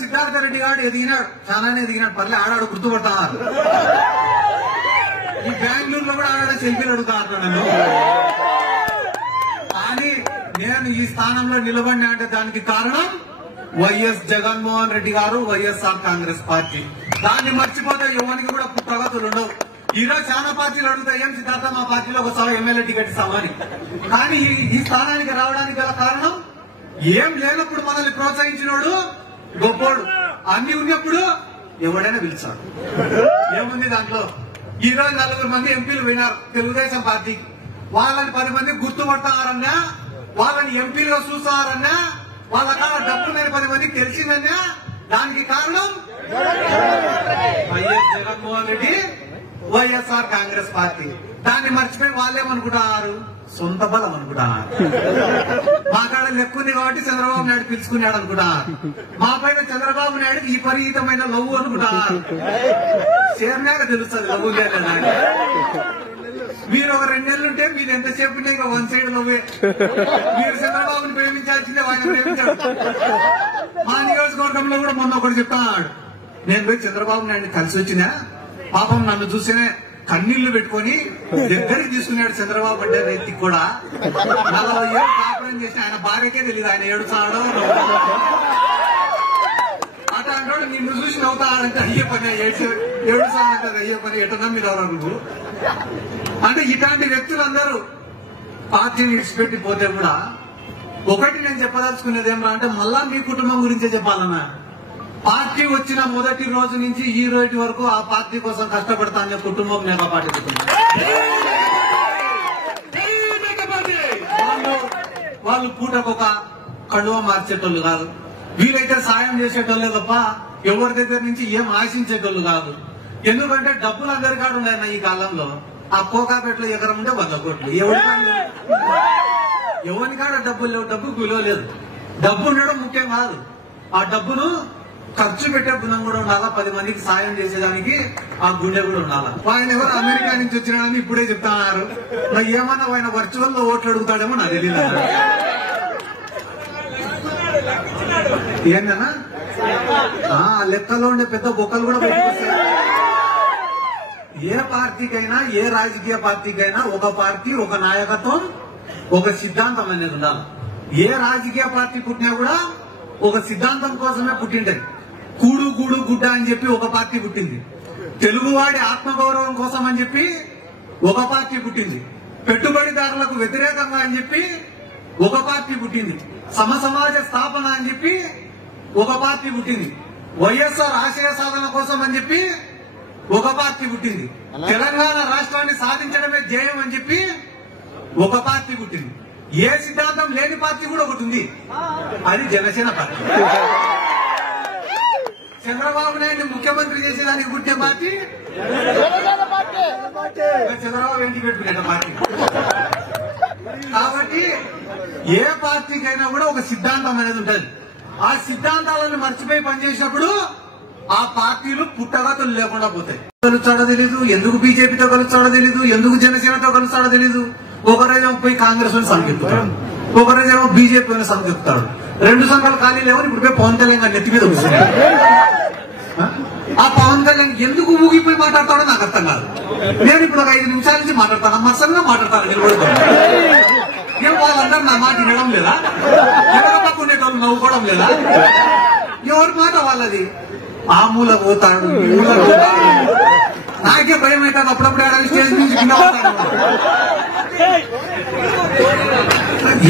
సిద్ధార్థ రెడ్డి గారు ఎదిగినాడు, చాలానే ఎదిగినాడు, పర్లే ఆడాడు గుర్తుపడతారు. ఈ బెంగళూరులో కూడా ఆడ సెల్ఫీలు అడుగుతారు నన్ను. కానీ నేను ఈ స్థానంలో నిలబడినా అంటే దానికి కారణం వైఎస్ జగన్మోహన్ రెడ్డి గారు, వైఎస్ఆర్ కాంగ్రెస్ పార్టీ. దాన్ని మర్చిపోతే ఎవరికి కూడా ప్రగతులు ఉండవు. ఈరోజు చాలా పార్టీలు అడుగుతాయి, ఏం సిద్ధార్థ మా పార్టీలో ఒక ఎమ్మెల్యే టికెట్ ఇస్తామని. కానీ ఈ స్థానానికి రావడానికి గల కారణం ఏం లేనప్పుడు మనల్ని ప్రోత్సహించినోడు గొప్పోడు, అన్ని ఉన్నప్పుడు ఎవడైనా పిలిచాడు. ఏముంది దాంట్లో? ఈ రోజు 4 మంది ఎంపీలు విన్నారు తెలుగుదేశం పార్టీకి. వాళ్ళని 10 మంది గుర్తుపడతారన్నా, వాళ్ళని ఎంపీలుగా చూస్తారన్నా, వాళ్ళ కాడ డబ్బు మీద 10 మందికి తెలిసిందన్నా దానికి కారణం వైఎస్ జగన్మోహన్ రెడ్డి, వైఎస్ఆర్ కాంగ్రెస్ పార్టీ. దాన్ని మర్చిపోయి వాళ్ళేమనుకుంటారు, సొంత బలం అనుకుంటారు. మా కాడ లెక్కుంది కాబట్టి చంద్రబాబు నాయుడు పిలుచుకున్నాడు అనుకుంటారు. మా పైన చంద్రబాబు నాయుడు విపరీతమైన లవ్వు అనుకుంటారు. చేరినాక తెలుస్తుంది లవ్వు లేదా. మీరు ఒక 2 నెలలు ఉంటే మీరు ఎంతసేపు ఉంటే ఇంకా 1 సైడ్ లవ్వే. మీరు చంద్రబాబుని ప్రేమించాల్సిందే, ఆయన ప్రేమించాడు. మా నియోజకవర్గంలో కూడా మొన్న ఒకటి చెప్తాడు, నేను పోయి చంద్రబాబు నాయుడిని కలిసి వచ్చినా పాపం నన్ను చూసినే కన్నీళ్లు పెట్టుకుని దగ్గరికి తీసుకున్నాడు చంద్రబాబు అంటే వ్యక్తికి కూడా. 40 ఏళ్ళు కాపురం చేసి ఆయన భార్యకే తెలియదు ఆయన ఏడుస్తాడో. అట్లా అంటాడు, నిన్ను చూసి నవ్వుతాడంటే అయ్యే పని, ఏడుస్తాడంటే అయ్యే పని, ఎట్లా నమ్మిదవరా నువ్వు అంటే. ఇట్లాంటి వ్యక్తులందరూ పార్టీని విడిచిపెట్టి పోతే కూడా ఒకటి నేను చెప్పదలుచుకునేది ఏమన్నా అంటే, మళ్ళా మీ కుటుంబం గురించే చెప్పాలన్నా. పార్టీ వచ్చిన మొదటి రోజు నుంచి ఈ రోజు వరకు ఆ పార్టీ కోసం కష్టపడతా అనే కుటుంబం మేఘా పార్టీ కుటుంబం. వాళ్ళు పూటకొక కండువ మార్చేటోళ్ళు కాదు, వీలైతే సాయం చేసేటోళ్ళే తప్ప ఎవరి దగ్గర నుంచి ఏం ఆశించేటోళ్ళు కాదు. ఎందుకంటే డబ్బులు అందరి కాడ ఉన్నాయన్న ఈ కాలంలో. ఆ కోకాపేటలో ఎకరం ఉంటే 100 కోట్లు. ఎవరి కాడ డబ్బులు లేవు, డబ్బుకు విలువ లేదు. డబ్బు ఉండడం ముఖ్యం కాదు, ఆ డబ్బును ఖర్చు పెట్టే గుణం కూడా ఉండాలా. 10 మందికి సాయం చేసేదానికి ఆ గుండె కూడా ఉండాలా. ఆయన ఎవరు అమెరికా నుంచి వచ్చినాడని ఇప్పుడే చెప్తున్నారు. మరి ఏమన్నా ఆయన వర్చువల్ లో ఓట్లు అడుగుతాడేమో నాకు తెలియదు. ఏంటన్నా లెక్కలో ఉండే పెద్ద బొక్కలు కూడా బయటకొస్తాయి. ఏ పార్టీకైనా, ఏ రాజకీయ పార్టీకైనా ఒక పార్టీ, ఒక నాయకత్వం, ఒక సిద్ధాంతం అనేది ఉండాలి. ఏ రాజకీయ పార్టీ పుట్టినా కూడా ఒక సిద్ధాంతం కోసమే పుట్టింటది. కూడు గూడు గుడ్డ అని చెప్పి ఒక పార్టీ పుట్టింది. తెలుగువాడి ఆత్మగౌరవం కోసం అని చెప్పి ఒక పార్టీ పుట్టింది. పెట్టుబడిదారులకు వ్యతిరేకంగా అని చెప్పి ఒక పార్టీ పుట్టింది. సమసమాజ స్థాపన అని చెప్పి ఒక పార్టీ పుట్టింది. వైఎస్ఆర్ ఆశయ సాధన కోసం అని చెప్పి ఒక పార్టీ పుట్టింది. తెలంగాణ రాష్ట్రాన్ని సాధించడమే ధ్యేయం అని చెప్పి ఒక పార్టీ పుట్టింది. ఏ సిద్ధాంతం లేని పార్టీ కూడా ఒకటి ఉంది, అది జనసేన పార్టీ. చంద్రబాబు నాయుడు ముఖ్యమంత్రి చేసేదానికి పుట్టిన పార్టీ చంద్రబాబు ఇంటికి పెట్టుకునే పార్టీ. కాబట్టి ఏ పార్టీకైనా కూడా ఒక సిద్ధాంతం అనేది ఉంటుంది. ఆ సిద్ధాంతాలను మర్చిపోయి పనిచేసినప్పుడు ఆ పార్టీలు పుట్టగతులు లేకుండా పోతాయి. కలుస్తాడో తెలీదు, ఎందుకు బీజేపీతో కలుస్తాడో తెలీదు, ఎందుకు జనసేనతో కలుస్తాడో తెలీదు. ఒకరోజేమో పోయి కాంగ్రెస్ ని సంకెత్తుతాడు, ఒకరోజేమో బీజేపీని సంకెత్తుతాడు. 2 సంఘాలు ఖాళీ లేవని ఇప్పుడు పోయి పవన్ కళ్యాణ్ నెత్తి మీద వస్తుంది. ఆ పవన్ కళ్యాణ్ ఎందుకు ఊగిపోయి మాట్లాడతాడో నాకు అర్థం కాదు. నేను ఇప్పుడు ఒక 5 నిమిషాల నుంచి మాట్లాడతాను, మసంగా మాట్లాడతాను, నిలబడుతాను. ఏం వాళ్ళందరూ నా మాట వినడం లేదా? ఎవరో పక్కుండేటోళ్ళు నవ్వుకోవడం లేదా? ఎవరి మాట వాళ్ళది. ఆ మూల పోతాడు, ఈ మూల పోతాడు. నాకే భయం అవుతాడు అప్పుడప్పుడు స్టేజ్ నుంచి కింద పోతాడు.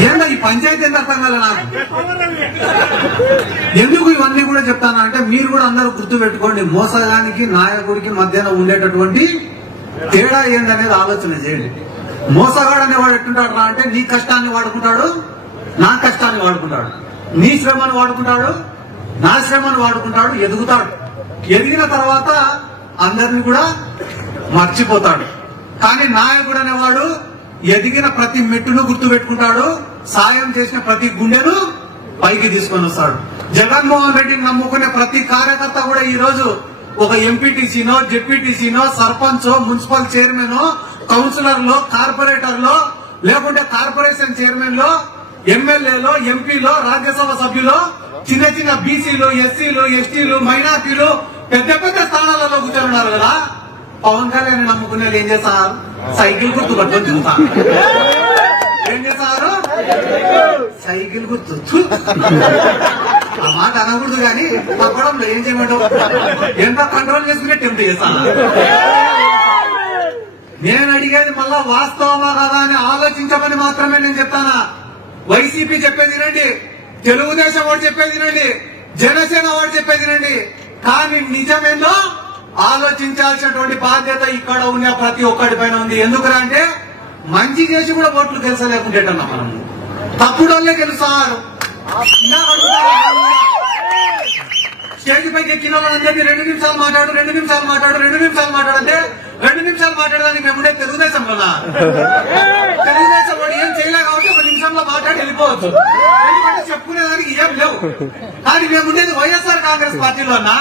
ఏంటో ఈ పంచాయతీ ఎంత అర్థం కదా నాకు. ఎందుకు ఇవన్నీ కూడా చెప్తానంటే మీరు కూడా అందరూ గుర్తు పెట్టుకోండి. మోసగానికి నాయకుడికి మధ్యన ఉండేటటువంటి తేడా ఏందనేది ఆలోచన చేయండి. మోసగాడు అనేవాడు ఎట్టుంటాడు రా అంటే, నీ కష్టాన్ని వాడుకుంటాడు, నా కష్టాన్ని వాడుకుంటాడు, నీ శ్రమను వాడుకుంటాడు, నా శ్రమను వాడుకుంటాడు, ఎదుగుతాడు. ఎదిగిన తర్వాత అందరిని కూడా మర్చిపోతాడు. కానీ నాయకుడు అనేవాడు ఎదిగిన ప్రతి మెట్టును గుర్తు పెట్టుకుంటాడు, సాయం చేసిన ప్రతి గుండెను పైకి తీసుకొని వస్తాడు. జగన్మోహన్ రెడ్డిని నమ్ముకునే ప్రతి కార్యకర్త కూడా ఈ రోజు ఒక ఎంపీటీసీనో, జెడ్పీటీసీనో, సర్పంచో, మున్సిపల్ చైర్మన్, కౌన్సిలర్ లో, కార్పొరేటర్ లో, లేకుంటే కార్పొరేషన్ చైర్మన్ లో ఎమ్మెల్యేలో, ఎంపీలో, రాజ్యసభ సభ్యులు, చిన్న చిన్న బీసీలు, ఎస్సీలు, ఎస్టీలు, మైనార్టీలు పెద్ద పెద్ద స్థానాలలో కూర్చొన్నారు కదా. పవన్ కళ్యాణ్ నమ్ముకునేది ఏం చేస్తారు? సైకిల్ గుర్తు పట్టుకొని తిరుగుతారు. ఏం చేస్తారు? సైకిల్ గుర్తు. ఆ మాట అనకూడదు కానీ తప్పడంలో ఏం చేయమంటావు? ఎంత కంట్రోల్ చేసుకునే టెంప్ట్ చేస్తాను. నేను అడిగేది మళ్ళా వాస్తవమా కదా అని ఆలోచించమని మాత్రమే నేను చెప్తానా. వైసీపీ చెప్పేది వినండి, తెలుగుదేశం వాడు చెప్పేది వినండి, జనసేన వాడు చెప్పేది వినండి. కానీ నిజమేందో ఆలోచించాల్సినటువంటి బాధ్యత ఇక్కడ ఉన్న ప్రతి ఒక్కడి పైన ఉంది. ఎందుకంటే మంచి చేసి కూడా ఓట్లు గెలిచలేకుంటేటన్నా మనం తప్పుడు వాళ్ళే గెలుస్తారు. స్టేజ్ పైకి ఎక్కిన వాళ్ళని చెప్పి 2 నిమిషాలు మాట్లాడు, 2 నిమిషాలు మాట్లాడు, 2 నిమిషాలు మాట్లాడంటే 2 నిమిషాలు మాట్లాడడానికి మేముండే తెలుగుదేశంలోనా? తెలుగుదేశం వాడు ఏం చేయలే కాబట్టి 1 నిమిషంలో మాట్లాడి వెళ్ళిపోవచ్చు. ఎందుకంటే చెప్పుకునేదానికి ఏం లేవు. కానీ మేముండేది వైఎస్ఆర్ కాంగ్రెస్ పార్టీలోనా?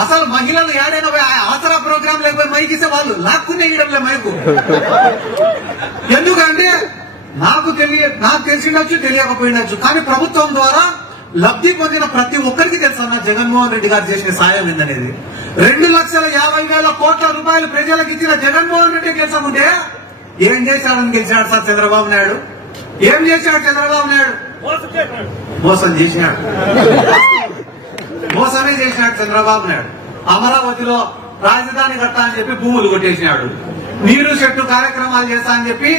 అసలు మహిళలు ఏడైనా ఆసరా ప్రోగ్రాం లేకపోయి మైక్ ఇస్తే వాళ్ళు లాక్కునే ఇవ్వడంలే మైకు. ఎందుకంటే నాకు తెలిసిండొచ్చు, తెలియకపోయిండొచ్చు. కానీ ప్రభుత్వం ద్వారా లబ్ధి పొందిన ప్రతి ఒక్కరికి తెలుసన్న జగన్మోహన్ రెడ్డి గారు చేసిన సాయం ఏందనేది. 2,50,000 కోట్ల రూపాయలు ప్రజలకు ఇచ్చిన జగన్మోహన్ రెడ్డి గెలిచకుంటే ఏం చేశాడని గెలిచాడు సార్ చంద్రబాబు నాయుడు? ఏం చేశాడు చంద్రబాబు నాయుడు? మోసం చేసినాడు. మోసమే చేసినాడు చంద్రబాబు నాయుడు. అమరావతిలో రాజధాని కడతా అని చెప్పి భూములు కొట్టేసినాడు. నీరు చెట్టు కార్యక్రమాలు చేస్తా అని చెప్పి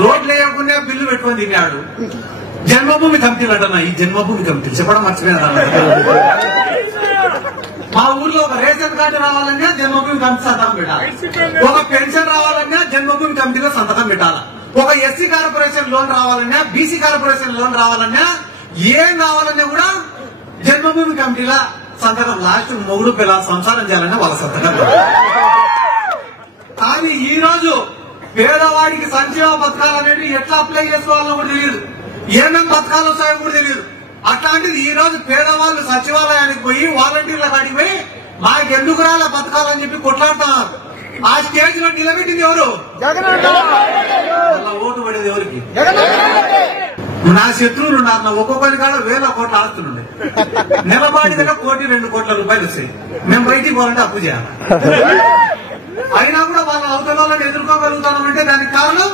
రోడ్లు వేయకుండా బిల్లు పెట్టుకొని తిన్నాడు. జన్మభూమి కమిటీలు అంటున్నా. ఈ జన్మభూమి కమిటీలు చెప్పడం మర్చిపోయినా. మా ఊర్లో ఒక రేషన్ కార్డు రావాలన్నా జన్మభూమి కమిటీ సంతకం పెట్టాలి. ఒక పెన్షన్ రావాలన్నా జన్మభూమి కమిటీలో సంతకం పెట్టాలి. ఒక ఎస్సీ కార్పొరేషన్ లోన్ రావాలన్నా, బీసీ కార్పొరేషన్ లోన్ రావాలన్నా, ఏం కావాలన్నా కూడా జన్మభూమి కమిటీల సంతకం. లాస్ట్ మొగుడు పిల్ల సంసారం చేయాలన్నా వాళ్ళ సంతకం. కానీ ఈ రోజు పేదవాడికి సంక్షేమ పథకాలు అనేవి ఎట్లా అప్లై చేసుకోవాలో కూడా తెలియదు, ఏమేమి పథకాలు వస్తాయో కూడా తెలియదు. అట్లాంటిది ఈ రోజు పేదవాళ్ళు సచివాలయానికి పోయి వాలంటీర్ల కాడికి పోయి మాకెందుకు రాల పథకాలని చెప్పి కొట్లాడుతున్నారు. ఆ స్టేజ్ లో నిలబెట్టింది ఎవరు? ఓటు పడేది ఎవరికి? నా శత్రువులు ఉన్నారు. నా ఒక్కొక్కరి కాడ 1000 కోట్ల ఆస్తులుండే. నిలబడి దగ్గర 1-2 కోట్ల రూపాయలు వస్తాయి. మేము బయటికి పోవాలంటే అప్పు చేయాలి. అయినా కూడా వాళ్ళ అవతలను ఎదుర్కోగలుగుతామంటే దానికి కారణం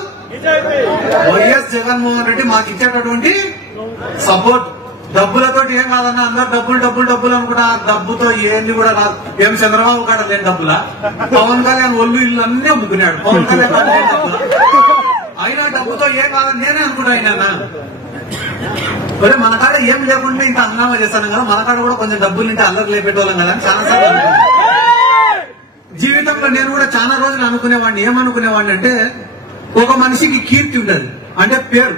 వైఎస్ జగన్మోహన్ రెడ్డి మాకు ఇచ్చేటటువంటి సపోర్ట్. డబ్బులతో ఏం కాదన్నా, అందరు డబ్బులు డబ్బులు డబ్బులు అనుకుంటా. డబ్బుతో ఏంది కూడా రాదు. ఏం చంద్రబాబు కాడ లేని డబ్బులా? పవన్ కళ్యాణ్ ఒళ్ళు ఇల్లు అన్నీ అమ్ముకున్నాడు. పవన్ కళ్యాణ్ అయినా డబ్బుతో ఏం కాదని నేనే అనుకుంటా. అయినా మన కాడ ఏం లేకుండా ఇంత హంగామా చేస్తాను కదా, మన కాడ కూడా కొంచెం డబ్బులు ఇంటే అల్లరి లేపెట్టేవాళ్ళం కదా అని చాలా సార్లు అనుకున్నాను. జీవితంలో నేను కూడా చాలా రోజులు అనుకునేవాడిని. ఏమనుకునేవాడిని అంటే, ఒక మనిషికి కీర్తి ఉండదు అంటే పేరు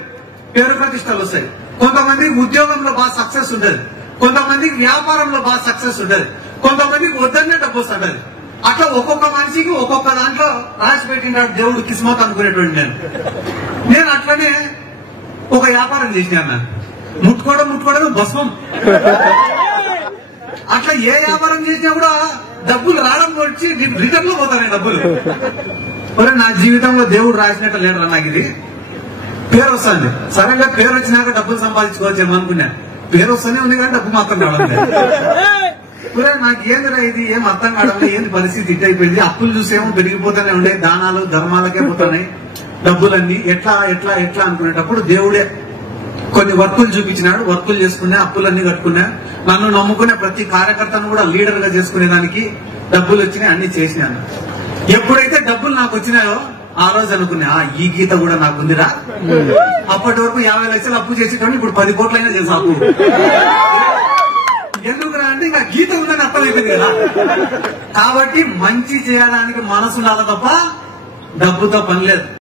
ప్రతిష్టలు వస్తాయి. కొంతమందికి ఉద్యోగంలో బాగా సక్సెస్ ఉండదు, కొంతమందికి వ్యాపారంలో బాగా సక్సెస్ ఉండదు, కొంతమందికి వద్దనే డబ్బు వస్తుంటది. అట్లా ఒక్కొక్క మనిషికి ఒక్కొక్క దాంట్లో రాసి పెట్టినాడు దేవుడు కిస్మత్ అనుకునేటువంటి నేను అట్లనే ఒక వ్యాపారం చేసినా. ముట్టుకోవడం భస్మం. అట్లా ఏ వ్యాపారం చేసినా కూడా డబ్బులు రావడం వచ్చి రిటర్న్ లో పోతాయి డబ్బులు. నా జీవితంలో దేవుడు రాసినట్టు లేడు నాకు. ఇది పేరు వస్తుంది, సరేగా పేరు వచ్చినాక డబ్బులు సంపాదించుకోవచ్చు అనుకున్నా. పేరు వస్తూనే ఉంది కానీ డబ్బు మాత్రం కావడం లేదు. నాకు ఏందిరా ఇది, ఏం అర్థం కావడం, ఏంది పరిస్థితి ఇట్ అయిపోయింది. అప్పులు చూసేమో పెరిగిపోతూనే ఉండే, దానాలు ధర్మాలకే పోతున్నాయి డబ్బులన్నీ. ఎట్లా ఎట్లా ఎట్లా అనుకునేటప్పుడు దేవుడే కొన్ని వర్కులు చూపించినాడు. వర్కులు చేసుకున్నా, అప్పులన్నీ కట్టుకున్నా. నన్ను నమ్ముకునే ప్రతి కార్యకర్తను కూడా లీడర్ గా చేసుకునేదానికి డబ్బులు వచ్చినాయి, అన్ని చేసినాను. ఎప్పుడైతే డబ్బులు నాకు వచ్చినాయో ఆ రోజు అనుకున్నా, ఈ గీత కూడా నాకుందిరా. అప్పటి వరకు 50 లక్షలు అప్పు చేసేటప్పుడు ఇప్పుడు 10 కోట్లైనా చేసా అప్పు. ఎందుకురా అంటే ఇంకా గీత ఉందని అర్థమైపోయింది కదా. కాబట్టి మంచి చేయడానికి మనసు ఉండాలి తప్ప డబ్బుతో పని లేదు.